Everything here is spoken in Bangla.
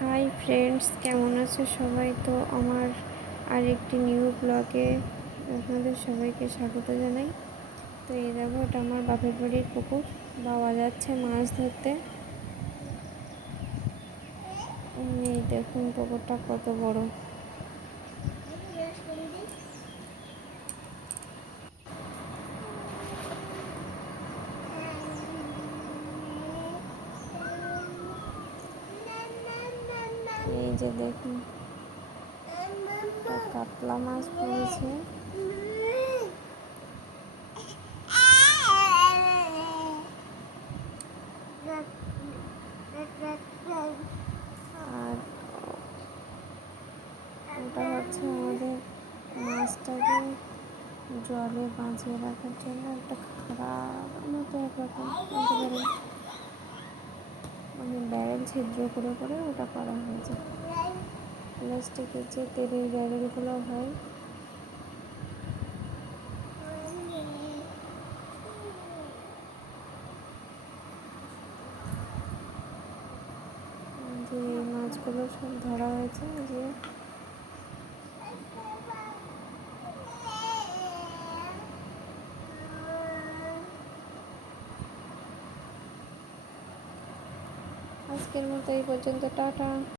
হাই ফ্রেন্ডস, কেমন আছো সবাই? তো আমার আরেকটি নিউ ব্লগে আপনাদের সবাইকে স্বাগত জানাই। তো এই দেখো, এটা আমার বাপের বাড়ির পুকুর। বাবা যাচ্ছে মাছ ধরতে। এই দেখুন পুকুরটা কত বড়। এই যে দেখুন কাতলা মাছ পড়েছে আর ওটা হচ্ছে আমাদের মাছটাকে জলে বাঁচিয়ে রাখার জন্য একটা খারাপ মতো একরকম ব্যারেল ছিদ্র করে করে ওটা করা হয়েছে। প্লাস্টিকের যে তেলের ব্যারেলগুলো হয়, যে মাছগুলো সব ধরা হয়েছে, যে আজকের মতো এই পর্যন্ত টাটা।